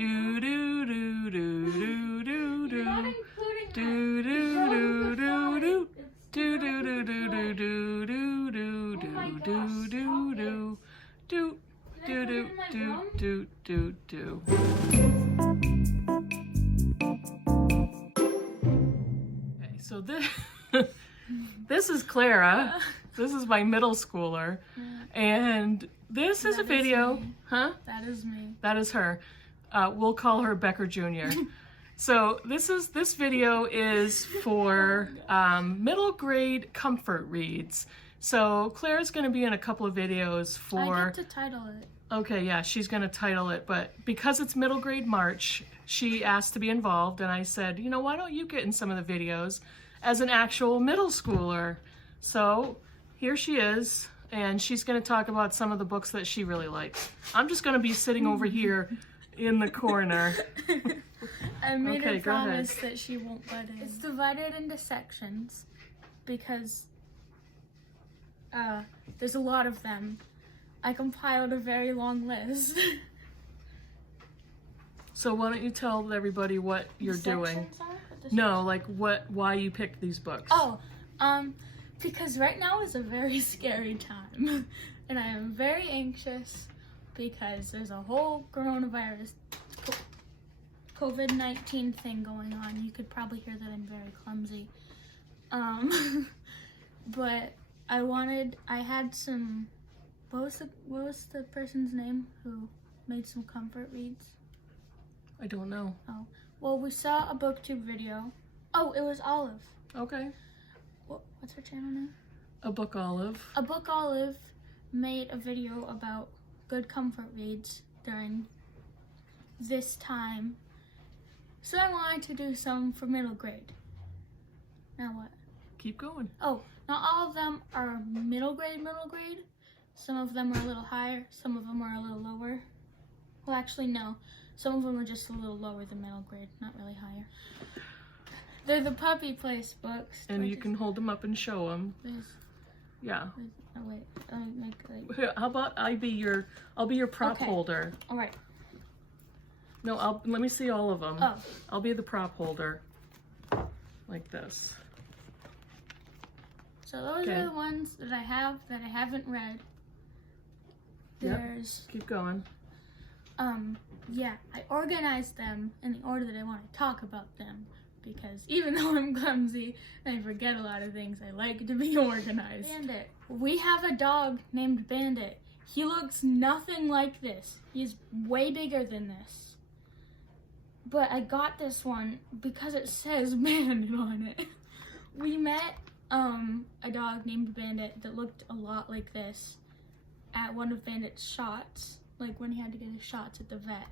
Do do do do do do do. Not including Do do do do do. Do do do do do do do do do do do do do do do do do. Okay, so this is Clara. This is my middle schooler, and this is a video. Huh? That is me. That is her. We'll call her Becker Jr. So this video is for middle grade comfort reads. So Claire's going to be in a couple of videos for. I get to title it. Okay, yeah, she's going to title it, but because it's middle grade March, she asked to be involved, and I said, you know, why don't you get in some of the videos as an actual middle schooler? So here she is, and she's going to talk about some of the books that she really likes. I'm just going to be sitting over here in the corner. I made her promise that she won't butt in. It's divided into sections because there's a lot of them. I compiled a very long list. So why don't you tell everybody what you're doing? No, like why you picked these books. Oh, because right now is a very scary time, and I am very anxious because there's a whole coronavirus, COVID-19 thing going on. You could probably hear that I'm very clumsy. But I had some, what was the person's name who made some comfort reads? I don't know. Oh, well, we saw a booktube video. Oh, it was Olive. Okay. What's her channel name? A Book Olive. A Book Olive made a video about good comfort reads during this time. So I wanted to do some for middle grade. Now what? Keep going. Oh, not all of them are middle grade. Some of them are a little higher, some of them are a little lower. Well, actually, no. Some of them are just a little lower than middle grade, not really higher. They're the Puppy Place books. And you can hold them up and show them. Yeah. Oh wait, let me make Here, how about I'll be your prop holder. All right. No, let me see all of them. Oh. I'll be the prop holder. Like this. So those are the ones that I haven't read. There's Keep going. yeah, I organized them in the order that I want to talk about them because even though I'm clumsy and I forget a lot of things, I like to be organized. Bandit. We have a dog named Bandit. He looks nothing like this. He's way bigger than this. But I got this one because it says Bandit on it. We met a dog named Bandit that looked a lot like this at one of Bandit's shots, like when he had to get his shots at the vet.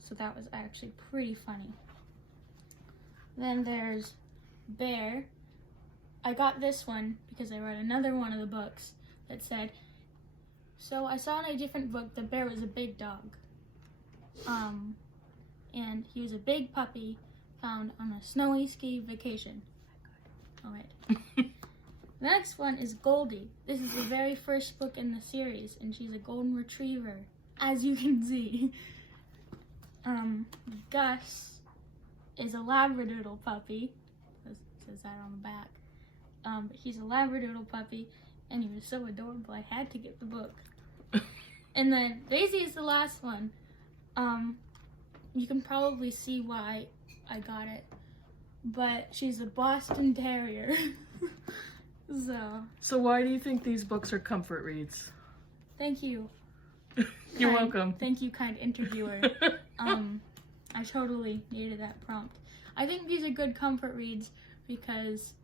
So that was actually pretty funny. Then there's Bear. I got this one because I read another one of the books that said, so I saw in a different book that Bear was a big dog. And he was a big puppy found on a snowy ski vacation. All right. The next one is Goldie. This is the very first book in the series, and she's a golden retriever, as you can see. Gus is a Labradoodle puppy. It says that on the back. But he's a Labradoodle puppy, and he was so adorable I had to get the book. And then Daisy is the last one. You can probably see why I got it, but she's a Boston Terrier. So why do you think these books are comfort reads? Thank you. You're welcome. Thank you, kind interviewer. I totally needed that prompt. I think these are good comfort reads because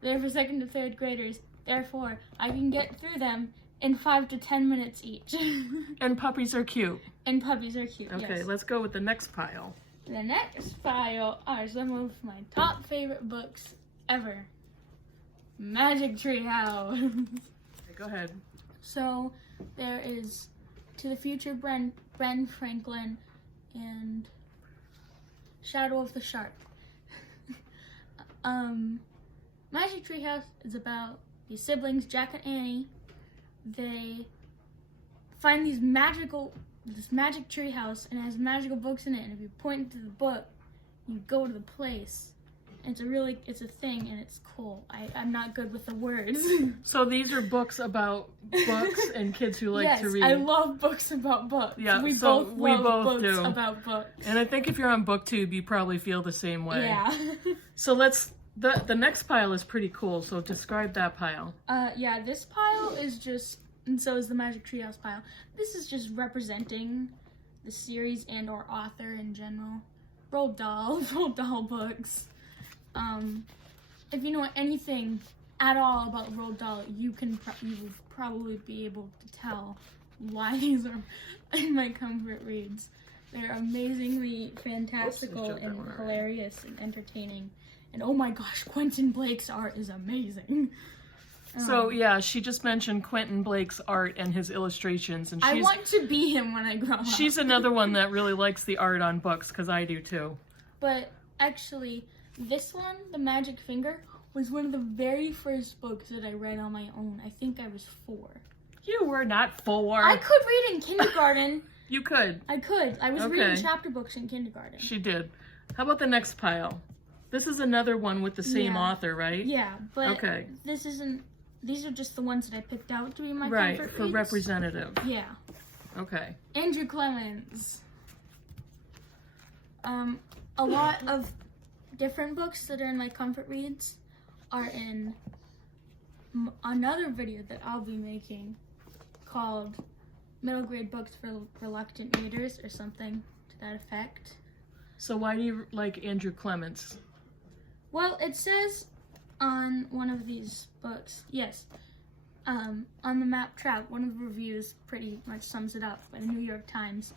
they're for 2nd to 3rd graders. Therefore, I can get through them in 5 to 10 minutes each. And puppies are cute. And puppies are cute, Okay, yes. Let's go with the next pile. The next pile are some of my top favorite books ever. Magic Tree House. Okay, go ahead. So there is To the Future Ben Franklin and Shadow of the Shark. Magic Tree House is about these siblings, Jack and Annie. They find these magical this magic tree house, and it has magical books in it, and if you point to the book, you go to the place. It's a thing, and it's cool. I'm not good with the words. So these are books about books and kids who like to read. Yes, I love books about books. Yeah, we so both we love both books do. about books. And I think if you're on BookTube, you probably feel the same way. Yeah. So the next pile is pretty cool, so describe that pile. Yeah, this pile is just, and so is the Magic Treehouse pile. This is just representing the series and or author in general. Roald Dahl books. If you know anything at all about Roald Dahl, you will probably be able to tell why these are in my comfort reads. They're amazingly fantastical and hilarious and entertaining. And oh my gosh, Quentin Blake's art is amazing. So yeah, she just mentioned Quentin Blake's art and his illustrations, and I want to be him when I grow up. She's another one that really likes the art on books, because I do too. But actually, this one, The Magic Finger, was one of the very first books that I read on my own. I think I was 4. You were not 4. I could read in kindergarten. You could. I could. I was reading chapter books in kindergarten. She did. How about the next pile? This is another one with the same author, right? Yeah, but this isn't. These are just the ones that I picked out to be my comfort reads. For representative. Yeah. Okay. Andrew Clements. A lot of different books that are in my comfort reads are in another video that I'll be making called Middle Grade Books for Reluctant Readers or something to that effect. So why do you like Andrew Clements? Well, it says on one of these books, yes, on the Map Trap, one of the reviews pretty much sums it up by the New York Times.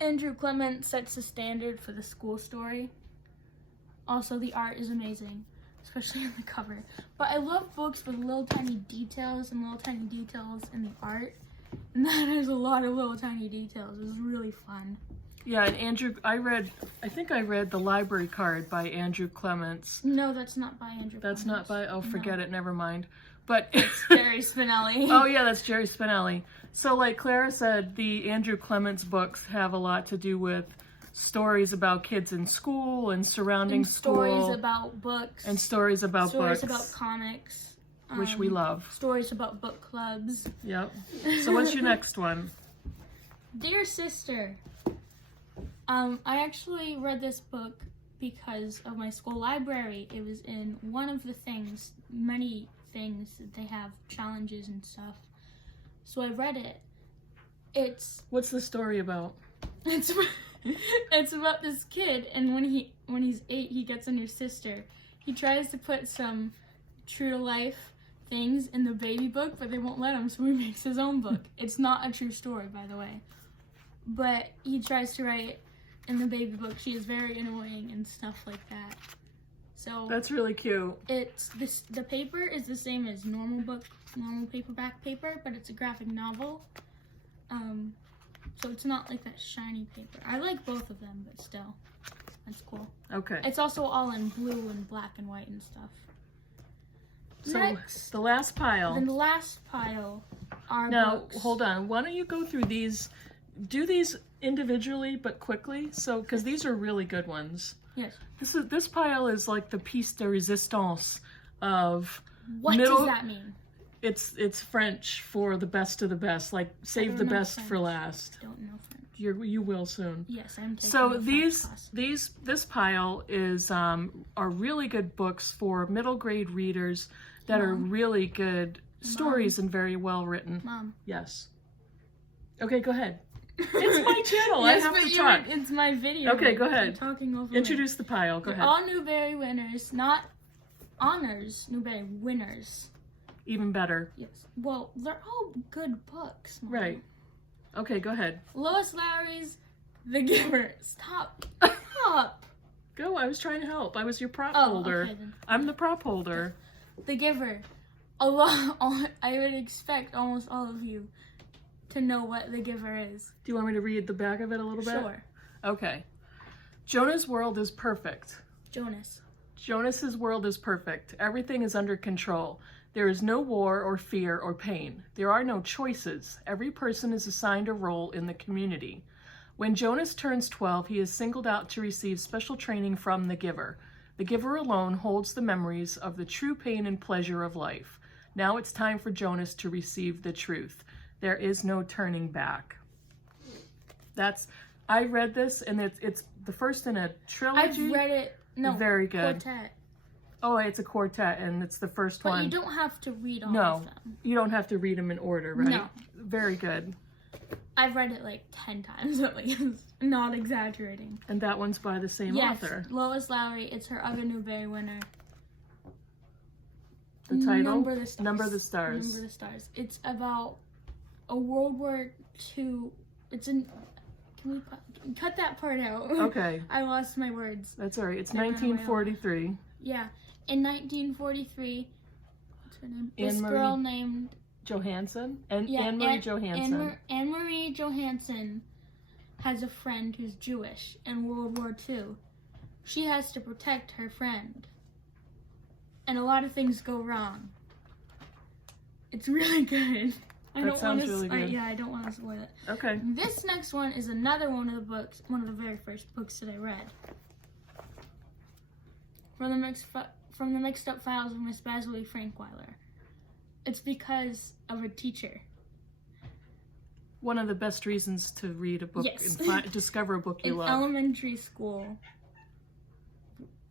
Andrew Clements sets the standard for the school story. Also, the art is amazing, especially on the cover. But I love books with little tiny details in the art. And that has a lot of little tiny details. It was really fun. Yeah, and Andrew, I think I read The Library Card by Andrew Clements. No, that's not by Andrew Clements. That's not by, forget it, never mind. But it's Jerry Spinelli. Oh yeah, that's Jerry Spinelli. So like Clara said, the Andrew Clements books have a lot to do with stories about kids in school and surrounding school. Stories about books. And stories about books. Stories about comics. Which we love. Stories about book clubs. Yep. So what's your next one? Dear Sister. I actually read this book because of my school library. It was in one of the things, many things that they have challenges and stuff. So I read it. What's the story about? It's about this kid, and when he's 8, he gets a new sister. He tries to put some true to life things in the baby book, but they won't let him, so he makes his own book. It's not a true story, by the way. But he tries to write in the baby book, she is very annoying and stuff like that. So that's really cute. The paper is the same as normal paperback paper, but it's a graphic novel. So it's not like that shiny paper. I like both of them, but still, that's cool. Okay. It's also all in blue and black and white and stuff. So next, the last pile. Then the last pile are books. Now, hold on. Why don't you go through these? Do these individually but quickly, so because these are really good ones. Yes. This pile is like the piece de resistance of what does that mean? It's French for the best of the best, like save the best French. for last. I don't know French. You will soon. Yes, I'm taking So a French class. this pile is are really good books for middle grade readers that are really good stories and very well written. Mom. Yes. Okay, go ahead. It's my channel. Yes, I have to talk. It's my video. Okay, go ahead. I'm talking over Introduce the pile. Go ahead. All Newbery winners, not honors, Newbery winners. Even better. Yes. Well, they're all good books. Mom. Right. Okay, go ahead. Lois Lowry's The Giver. Stop. Stop. Go. I was trying to help. I was your prop holder. Okay, then. I'm the prop holder. The Giver. I would expect almost all of you to know what The Giver is. Do you want me to read the back of it a little bit? Sure. Okay. Jonah's world is perfect. Jonas. Jonas's world is perfect. Everything is under control. There is no war or fear or pain. There are no choices. Every person is assigned a role in the community. When Jonas turns 12, he is singled out to receive special training from the giver. The giver alone holds the memories of the true pain and pleasure of life. Now it's time for Jonas to receive the truth. There is no turning back. I read this, and it's the first in a trilogy. I've read it. No, very good. Quartet. Oh, it's a quartet, and it's the first one. But you don't have to read all no, of them. You don't have to read them in order, right? No. Very good. I've read it like 10 times at least. Not exaggerating. And that one's by the same author. Yes, Lois Lowry. It's her Ugga Newbery winner. The title? Number the Stars. Number the Stars. Number the Stars. It's about a World War II. It's in... Can we cut that part out? Okay. I lost my words. That's all right. It's 1943. Yeah. In 1943, what's her name? This Anne-Marie girl named... Johansson? Anne-Marie Johansson. Anne-Marie Johansson has a friend who's Jewish in World War II. She has to protect her friend. And a lot of things go wrong. It's really good. That sounds really good. I don't want to spoil it. Okay. This next one is another one of the books, one of the very first books that I read. From the Mixed Up Files of Miss Basiley Frankweiler. It's because of a teacher. One of the best reasons to read a book and discover a book you love. In elementary school.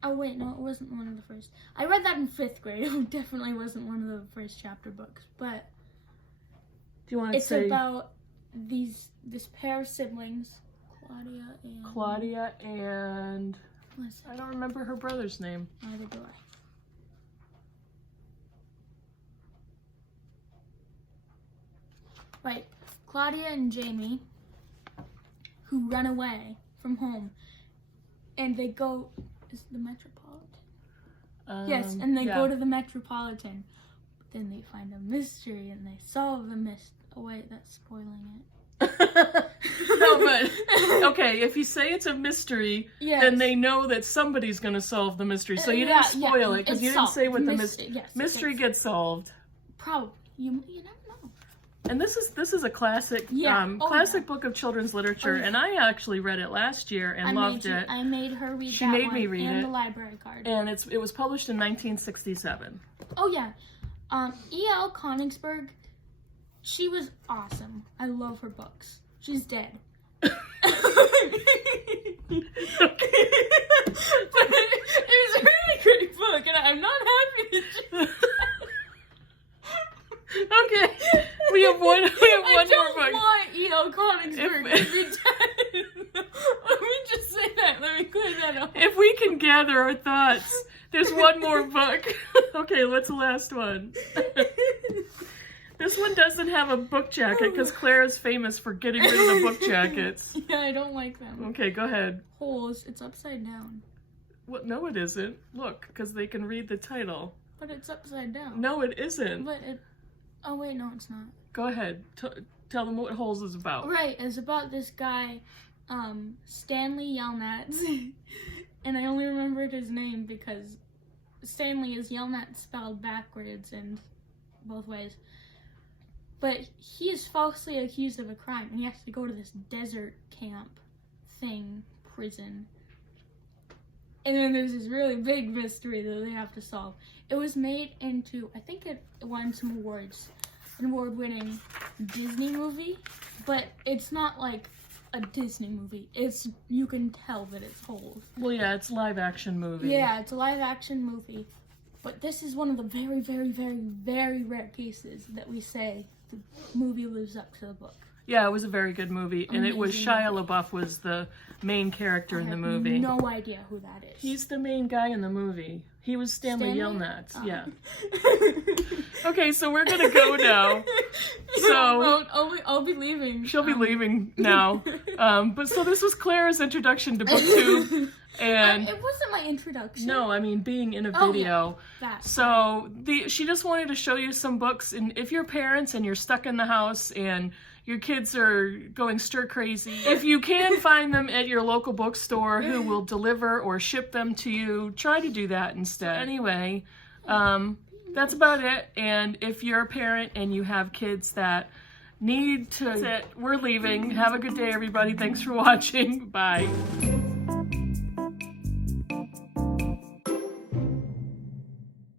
Oh wait, no, it wasn't one of the first. I read that in 5th grade. It definitely wasn't one of the first chapter books, but do you want to say? It's about this pair of siblings, Claudia and I don't remember her brother's name. Neither do I. Right, Claudia and Jamie, who run away from home, and they go. Is it the Metropolitan? Yes, and they go to the Metropolitan. But then they find a mystery and they solve the mystery. Oh wait, that's spoiling it. No, but okay, if you say it's a mystery, then they know that somebody's going to solve the mystery. So you didn't spoil it because you didn't say what the mystery gets solved. Probably. You never know. And this is a classic classic book of children's literature, and I actually read it last year and loved it. I made her read She made me read it. The library card. And it was published in 1967. Oh yeah. E.L. Konigsberg, she was awesome. I love her books. She's dead. But it was a really great book, and I'm not happy that she's dead. Okay, we have one more book. I don't want E.L. Konigsberg to be dead. Let me just say that. Let me clear that up. If we can gather our thoughts, there's one more book. Okay, what's the last one? This one doesn't have a book jacket because Clara's famous for getting rid of the book jackets. Yeah, I don't like them. Okay, go ahead. Holes. It's upside down. What? No, it isn't. Look, because they can read the title. But it's upside down. No, it isn't. But it... Oh, wait, no, it's not. Go ahead. Tell them what Holes is about. Right, it's about this guy, Stanley Yelnats. And I only remembered his name because Stanley is Yelnats spelled backwards and both ways. But he is falsely accused of a crime, and he has to go to this desert camp prison. And then there's this really big mystery that they have to solve. It was made into, I think it won some awards, an award-winning Disney movie, but it's not like a Disney movie. You can tell that it's Holes. Well, yeah, it's a live-action movie. Yeah, it's a live-action movie. But this is one of the very, very, very, very rare cases that we say the movie lives up to the book. Yeah, it was a very good movie, and it was Shia LaBeouf was the main character in the movie. I have no idea who that is. He's the main guy in the movie. He was Stanley Yelnats. Oh. Yeah. Okay, so we're gonna go now. So well, I'll be leaving. She'll be leaving now. But so this was Clara's introduction to BookTube. And it wasn't my introduction. No, I mean being in a video. Yeah, so she just wanted to show you some books, and if you're parents and you're stuck in the house and your kids are going stir crazy, if you can find them at your local bookstore who will deliver or ship them to you, try to do that instead. Anyway, that's about it. And if you're a parent and you have kids that need to sit, we're leaving. Have a good day, everybody. Thanks for watching. Bye.